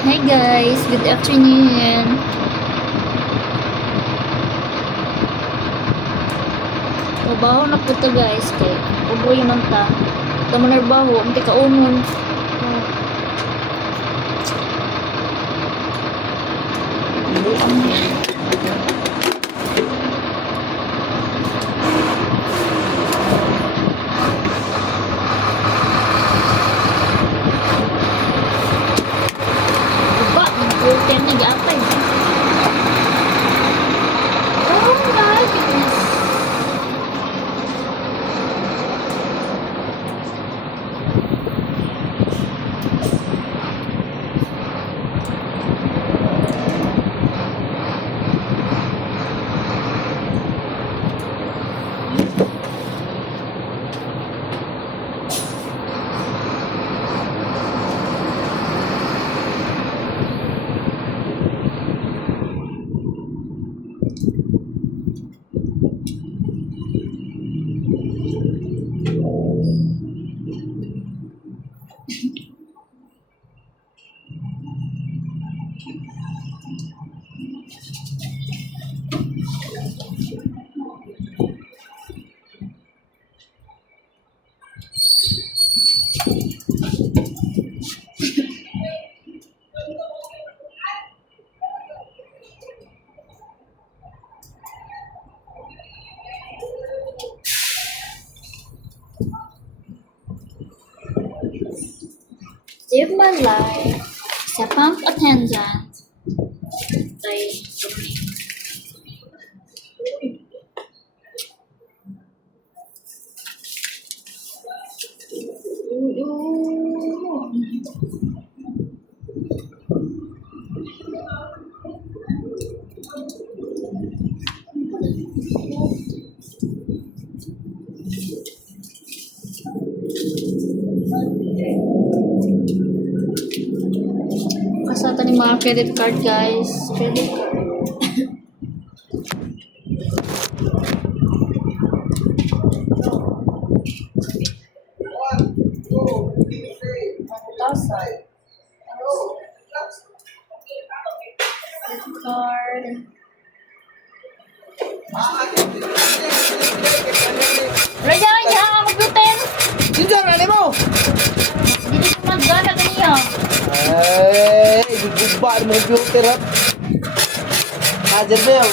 Hi guys, good afternoon. Trabaho na po to guys, kay ubo yung manta. Tama na trabaho, ang kaunon. Diba, mag-protein na gapay. Oh my goodness. Save my life sa pump attendant. Ay, sorry. Kasata ni mga credit card guys. Credit card. Credit card. Raja, jangan ako gluten. Ginger, ano mo? Hindi ko magana kaniya. Ay, gugba mo computer ha. Hajar ba yun?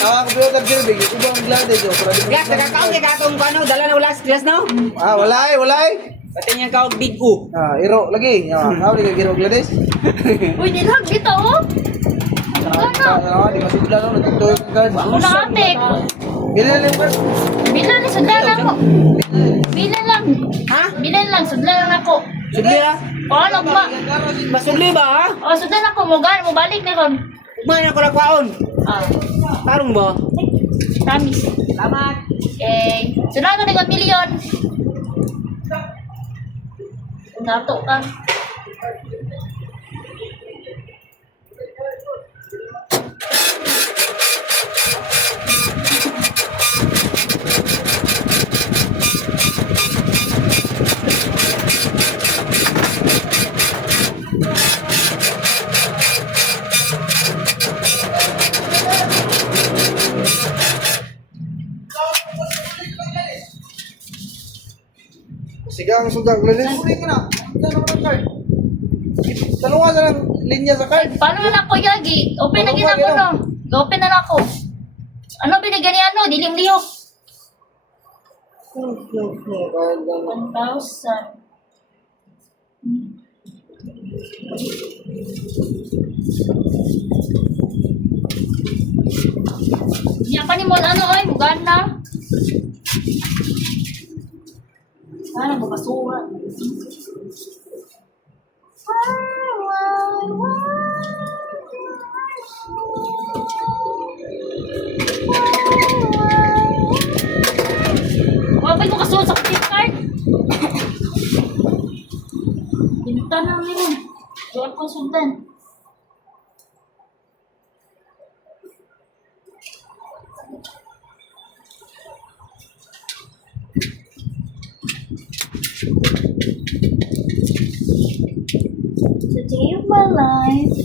Computer dyan, bigyan ko ba ang glade dyan? Gas, nakakaon kay katong ano, dala na wala stress no? Walay, walay. Pati niya kaog big U. Iro, lagi. Hawali ka giro glades. Uy, nilag dito oh. Di masibla no, nagtutuloy ka guard. Ako na atik. Ilan lang ba? Bilan ni sudlan lang ako. Bilan lang. Ha? Bilan lang, sudlan lang ako. Sudli ha? Paano ba? Masudli ba ha? O, sudlan ako. Mo balik na kon. Kumain ako nagpaon. Ah, Tarong ba? promise. Salamat. Okay. Sudlan ko na milyon. Nato ka. Sigang sugang glades. Talungan sa ng linya sa card. Paano na ako, Yagi? Open na gina ko, no? Open na lang ako. Ano binigyan ni ano? Dilim liyok. 1,000. Yan pa ni mo, ano, oy, bugan na. Sana bukasura. Wapay ko kasuot sa credit card. Pinta na ngayon. Doon ko sundan. Today of my my life.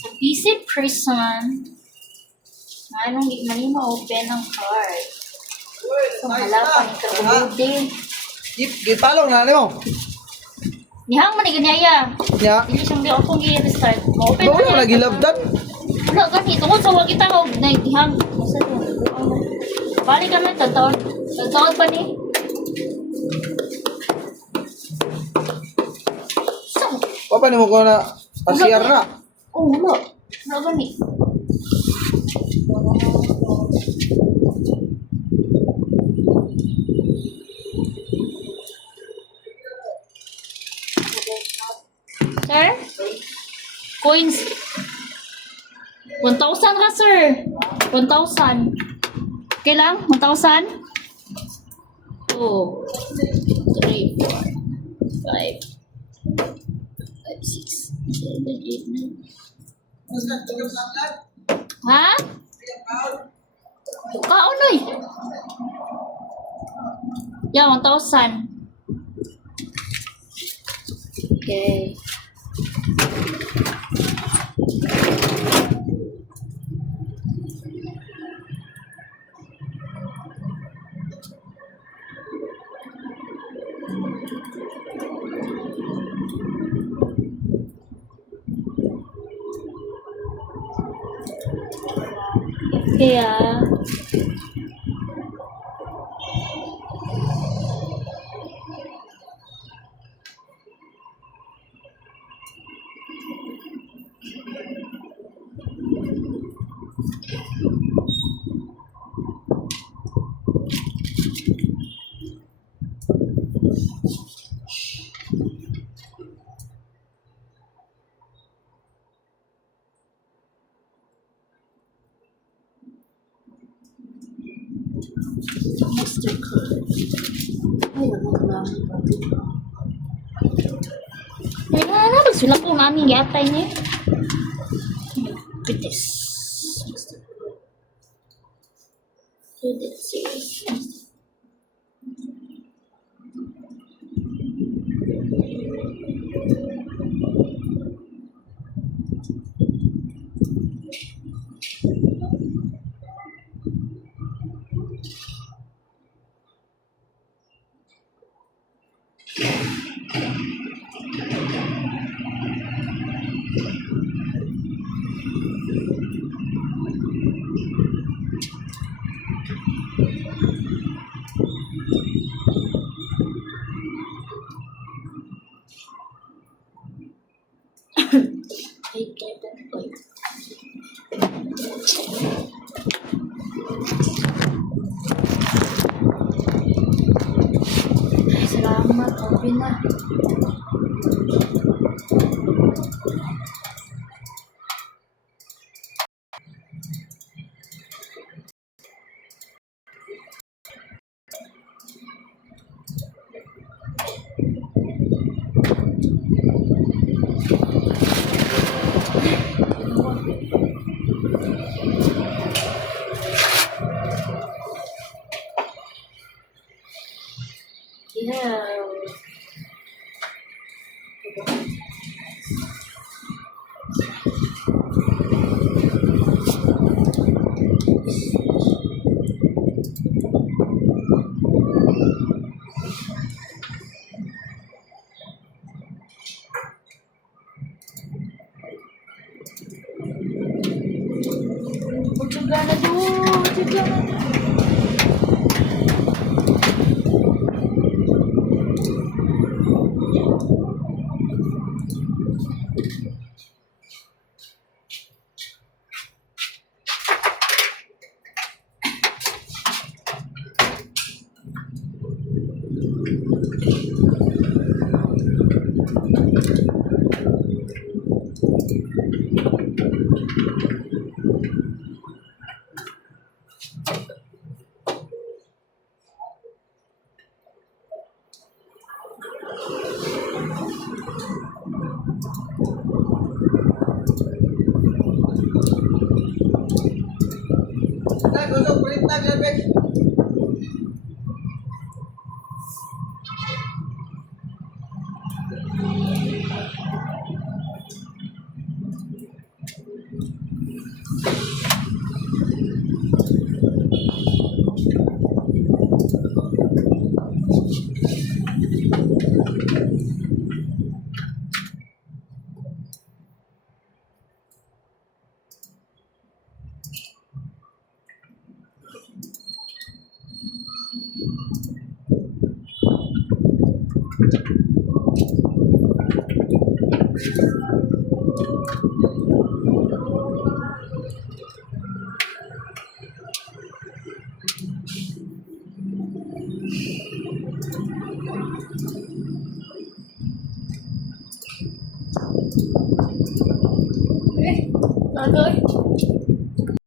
Sa busy person, anong di man yung ma-open ang card? So, halapan yung karubudi. Gipalong na mo. Nihang man ganyaya. Ya. Hindi siyang di akong i-restart. Ma-open Bawa na lagi labdan. Wala gani. Tungkol sa wag kita ko. Nihang. Masa to? Balik kami. Tataon. Tataon pa ni. So, Papa ni mo ko na pasiyar na. oh, wala. Wala gani. Sir? Coins. 1,000 ka, sir. 1,000. Okay lang? 1,000? 2, 3, 4, 5, 5, 6, 7, 8, 9. Ha? Kaon, oy. Yeah, 1,000. Okay. Kaya, Mastercard. Ay, naman. Kaya na, magsulat ko namin yatay niya. Bitis. Bitis. Ay, salamat. Open na. Yeah. Magagana doon. Magagana. Gusok, printag, lebek.